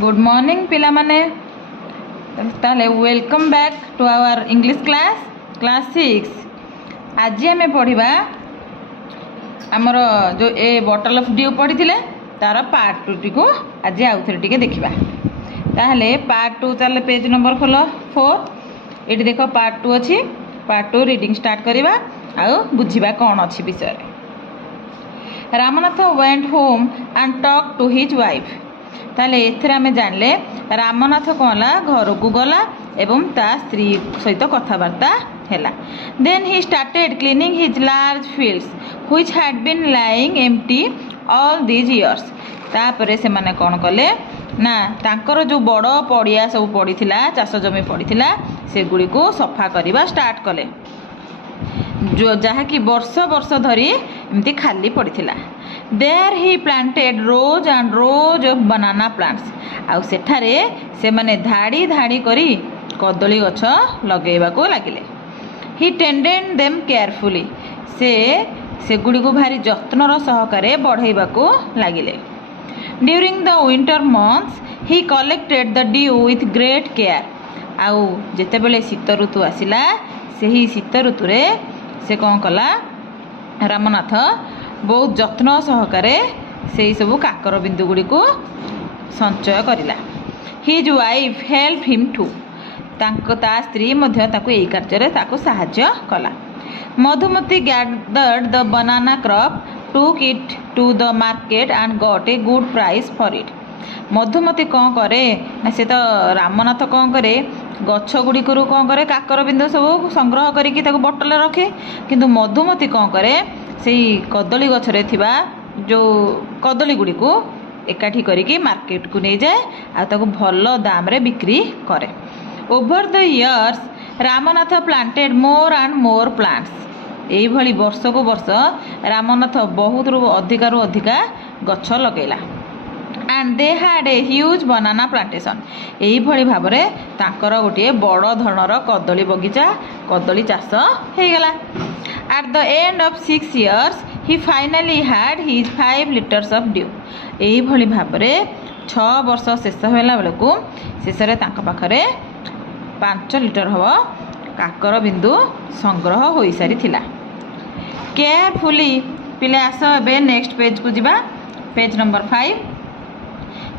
Good morning पिला माने ताले welcome back to our English class 6। आज आम पढ़ा आमर जो ए बॉटल ऑफ ड्यू पढ़ी थे तार पार्ट 2 टी को आज आउ थे देखा। ताहले पार्ट 2 चल पेज नंबर खोल 4। ये देख पार्ट 2 अच्छी। पार्ट 2 रीडिंग स्टार्ट करवा आउ बुझा कौन अच्छी विषय। Ramnath went home and talk to his wife. ताले एथरे आमे जानले रामनाथ कहला घर को गला एवं ता स्त्री सहित कथबार्ता हैला। Then he started cleaning his large fields which had been lying empty all these years. तापरे से माने कोन कले ना तांकर जो बड़ पड़िया सब पड़ीथिला चाष जमी पड़ीथिला से गुडी को सफा करबा स्टार्ट कले जो जहाँकि वर्ष वर्ष धरी एमती खाली पड़ीथिला। There he planted rows and rows of banana plants. आउ सेठारे से माने धाड़ी धाड़ी करी कदली गछ लगेबा को लागिले। He tended them carefully. से गुडी को भारी जत्नर सहकारे बढ़ाइबा को लागिले। During the winter months he collected the dew with great care. आउ जेतेबेले शीत ऋतु आसिला सेही शीत ऋतुरे से कौन कला रामनाथ बहुत जत्न सहकारे से सब काकर बिंदु गुड़ी को संचय करिला। His wife help him too. ता स्त्री मध्य ताको एई कार्य ताको सहाय्य कला। Madhumati gathered the banana crop took it to the market and got a good price for it. Madhumati कौन करे ना से तो रामनाथ कौन करे गछ गुड़िक कौन करे काकर बिंदु सब संग्रह करके बटल रखे। किंतु मधुमती कौन करे से कदली गछरे थिबा जो कदली गुड़ी को एकाठी करके मार्केट को नहीं जाए आ भल दाम रे बिक्री करे। Over the years Ramnath planted more and more plants. यही भली वर्ष को वर्ष रामनाथ बहुत अधिकारु अधिका गछ लगेला। And they had a huge banana plantation. यही भली भाव में तांकर गोटे बड़ धरणर कदली बगीचा कदली चाष हो गला। At the end of 6 years he finally had his 5 liters of due. यही भली भाव में 6 वर्ष शेष होला बेलू शेष पाखरे 5 लिटर हम काकर बिंदु संग्रह हो सारी थिला। केयरफुली पिले आस ए नेक्स्ट पेज को जीवा page number 5।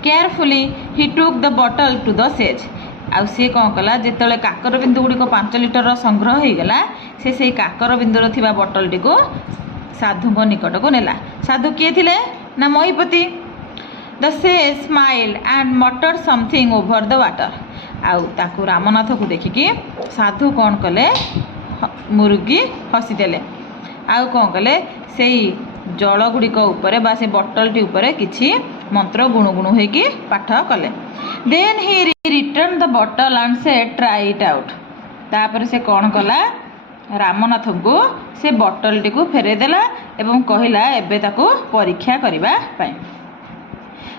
Carefully he took the bottle to the sage. आउ सी कौन कला जिते काकर बिंदु गुड़ी 5 लिटर संग्रह हो गला से काकर बिंदुर थिबा बॉटल टी को साधु निकट को नेला। साधु किए थिले ना Mahipati. The sage smiled and muttered something over the water. आउ ताकू रामनाथ को देखिकी साधु कौन कले मुर्गी हसीदेले। आउ कौन कले से जल गुड़िक उपरे बा से बॉटल टी उपरे किछि मंत्र गुणु गुणु होइकी पाठ कले। Then he return the bottle and say try it out. तापर से कौन कला रामनाथ को से बॉटल टी को फेरे देला एवं कहिला एबे ताको परीक्षा करिबा पई।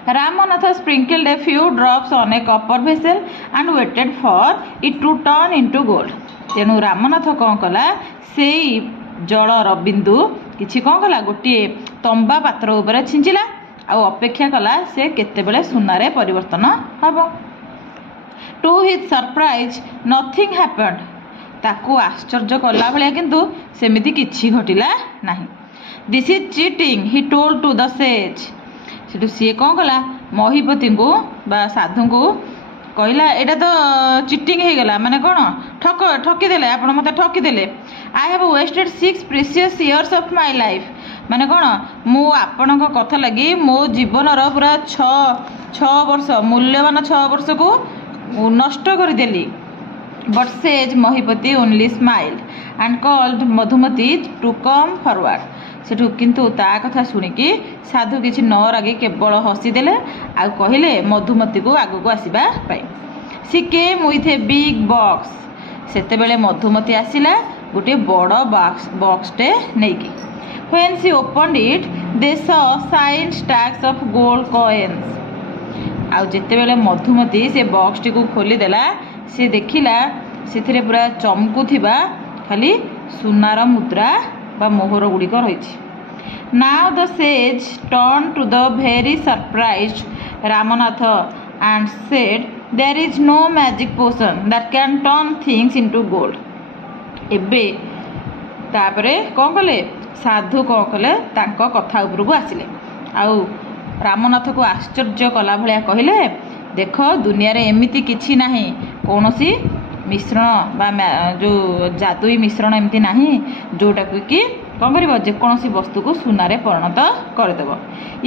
Ramnath sprinkled a few drops on a copper vessel and waited for it to turn into gold. तेणु रामनाथ कौन कला से जलर बिंदु किछि कौन कला गोटे तंबा पात्र ऊपर छिंचिला आ अपेक्षा कला से केतेबेले सुनारे परिवर्तन हबो। To his surprise nothing happened. ताकू आश्चर्य कला भलिया किंतु सेमिति किछि घटिला नाही। This is cheating he told to the sage. सेटू सी कौन कला महिपति को बा साधु को कहला एटा तो चिटिंग हो गला माने कौन ठकीदेले आप मत ठकीदेले। I have wasted 6 precious years of my life. माने कौन मु आपण कथा लगी मो जीवनर पूरा 6 वर्ष मूल्यवान 6 वर्ष को नष्ट करदेली। But sage Mahipati only smiled and called Madhumati to come forward. सेठू किंतु ता कथा शुणिकी साधु किछि न रागी केवल हसीदेले आ कहले मधुमती को आगु को आसीबा पाई। She came with a big box. सेतेबेले मधुमती आसिला गोटे बड़ बॉक्सटे नेकी। When she opened it they saw shine stacks of gold coins. आउ जेतेबेले मधुमती से बॉक्स टी को खोली देला से देखिला से पूरा चमकुथिबा खाली सुनार मुद्रा बा मोहर गुड़िक रही। Now the sage turn to the very surprised Ramnath and said, there is no magic potion that can turn things into gold. ଏବେ ତାପରେ କ'ଣ କଲେ ସାଧୁ କ'ଣ କଲେ ତାଙ୍କ କଥା ଉପରକୁ ଆସିଲେ ଆଉ ରାମନାଥକୁ ଆଶ୍ଚର୍ଯ୍ୟ କଲା ଭଳିଆ କହିଲେ ଦେଖ ଦୁନିଆରେ ଏମିତି କିଛି ନାହିଁ କୌଣସି ମିଶ୍ରଣ ବା ଯେଉଁ ଯାଦୁଇ ମିଶ୍ରଣ ଏମିତି ନାହିଁ ଯେଉଁଟାକୁ କି କ'ଣ କରିବ ଯେକୌଣସି ବସ୍ତୁକୁ ସୁନାରେ ପରିଣତ କରିଦେବ।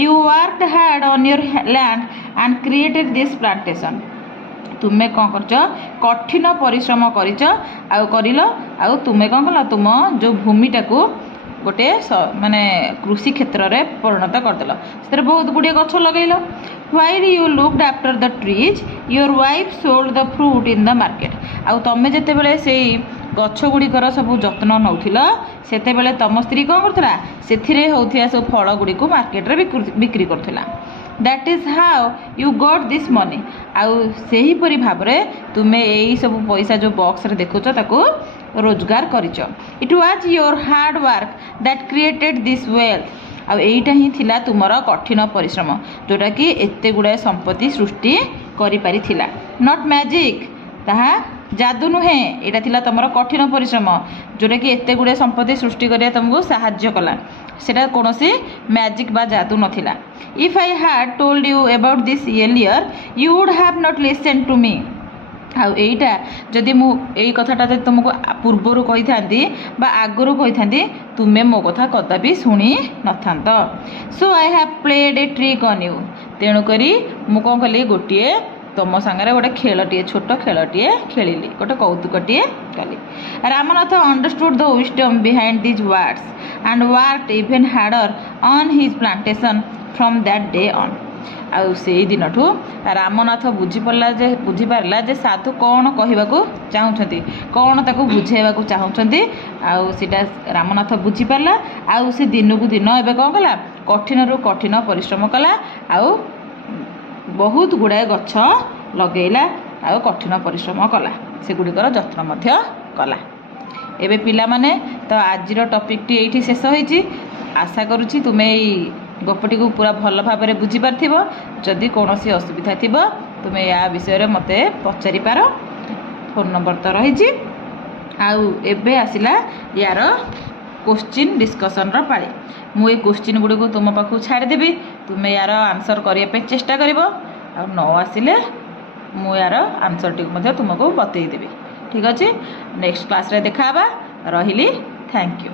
You worked hard on your land and created this plantation. ତୁମେ କ'ଣ କରିଛ କଠିନ ପରିଶ୍ରମ କରିଛ ଆଉ କରିଲ ଆଉ ତୁମେ କ'ଣ କଲ ତୁମ ଯେଉଁ ଭୂମିଟାକୁ ଗୋଟେ ମାନେ କୃଷି କ୍ଷେତ୍ରରେ ପରିଣତ କରିଦେଲ ସେଥିରେ ବହୁତ ଗୁଡ଼ିଏ ଗଛ ଲଗେଇଲ। While you looked after the trees your wife sold the fruit in the market. ଆଉ ତୁମେ ଯେତେବେଳେ ସେଇ ଗଛ ଗୁଡ଼ିକର ସବୁ ଯତ୍ନ ନେଉଥିଲ ସେତେବେଳେ ତୁମ ସ୍ତ୍ରୀ କ'ଣ କରୁଥିଲା ସେଥିରେ ହେଉଥିବା ସବୁ ଫଳ ଗୁଡ଼ିକୁ ମାର୍କେଟରେ ବିକ୍ରି କରୁଥିଲା। That is how you got this money. ଆଉ ସେହିପରି ଭାବରେ ତୁମେ ଏଇ ସବୁ ପଇସା ଯେଉଁ ବକ୍ସରେ ଦେଖୁଛ ତାକୁ ରୋଜଗାର କରିଛ। It was your hard work that created this wealth. ଆଉ ଏଇଟା ହିଁ ଥିଲା ତୁମର କଠିନ ପରିଶ୍ରମ ଯେଉଁଟାକି ଏତେ ଗୁଡ଼ାଏ ସମ୍ପତ୍ତି ସୃଷ୍ଟି କରିପାରିଥିଲା। ନଟ୍ ମ୍ୟାଜିକ୍, ତାହା ଯାଦୁ ନୁହେଁ, ଏଇଟା ଥିଲା ତୁମର କଠିନ ପରିଶ୍ରମ ଯେଉଁଟାକି ଏତେ ଗୁଡ଼ିଏ ସମ୍ପତ୍ତି ସୃଷ୍ଟି କରିବା ତୁମକୁ ସାହାଯ୍ୟ କଲା। ସେଇଟା କୌଣସି ମ୍ୟାଜିକ୍ ବା ଯାଦୁ ନଥିଲା। If I had told you about this earlier you would have not listen to me. ଆଉ ଏଇଟା ଯଦି ମୁଁ ଏଇ କଥାଟା ଯଦି ତୁମକୁ ପୂର୍ବରୁ କହିଥାନ୍ତି ବା ଆଗରୁ କହିଥାନ୍ତି ତୁମେ ମୋ କଥା କଦାପି ଶୁଣି ନଥାନ୍ତ। So I have played a trick on you. ତେଣୁକରି ମୁଁ କ'ଣ କଲି ଗୋଟିଏ ତୁମ ସାଙ୍ଗରେ ଗୋଟେ ଖେଳଟିଏ ଛୋଟ ଖେଳଟିଏ ଖେଳିଲି, ଗୋଟେ କୌତୁକଟିଏ କଲି। Ramnath understood the wisdom behind these words and worked even harder on his plantation from that day on. ଆଉ ସେଇ ଦିନଠୁ ରାମନାଥ ବୁଝିପାରିଲା ଯେ ସାଧୁ କ'ଣ କହିବାକୁ ଚାହୁଁଛନ୍ତି, କ'ଣ ତାକୁ ବୁଝାଇବାକୁ ଚାହୁଁଛନ୍ତି। ଆଉ ସେଇଟା ରାମନାଥ ବୁଝିପାରିଲା। ଆଉ ସେ ଦିନକୁ ଦିନ ଏବେ କ'ଣ କଲା କଠିନରୁ କଠିନ ପରିଶ୍ରମ କଲା ଆଉ ବହୁତ ଗୁଡ଼ାଏ ଗଛ ଲଗେଇଲା ଆଉ କଠିନ ପରିଶ୍ରମ କଲା, ସେଗୁଡ଼ିକର ଯତ୍ନ ମଧ୍ୟ କଲା। ଏବେ ପିଲାମାନେ ତ ଆଜିର ଟପିକ୍ଟି ଏଇଠି ଶେଷ ହୋଇଛି। ଆଶା କରୁଛି ତୁମେ ଏଇ ଗପଟିକୁ ପୁରା ଭଲ ଭାବରେ ବୁଝିପାରିଥିବ। ଯଦି କୌଣସି ଅସୁବିଧା ଥିବ ତୁମେ ୟା ବିଷୟରେ ମୋତେ ପଚାରିପାର, ଫୋନ୍ ନମ୍ବର ତ ରହିଛି। ଆଉ ଏବେ ଆସିଲା ୟାର କୋଶ୍ଚିନ୍ ଡିସ୍କସନ୍ର ପାଳି। ମୁଁ ଏଇ କୋଶ୍ଚିନ୍ ଗୁଡ଼ିକୁ ତୁମ ପାଖକୁ ଛାଡ଼ିଦେବି, ତୁମେ ୟାର ଆନ୍ସର୍ କରିବା ପାଇଁ ଚେଷ୍ଟା କରିବ। ଆଉ ନ ଆସିଲେ ମୁଁ ୟାର ଆନ୍ସର୍ଟିକୁ ମଧ୍ୟ ତୁମକୁ ବତେଇଦେବି। ଠିକ୍ ଅଛି, ନେକ୍ସଟ କ୍ଲାସ୍ରେ ଦେଖା ହେବା। ରହିଲି, ଥ୍ୟାଙ୍କ ୟୁ।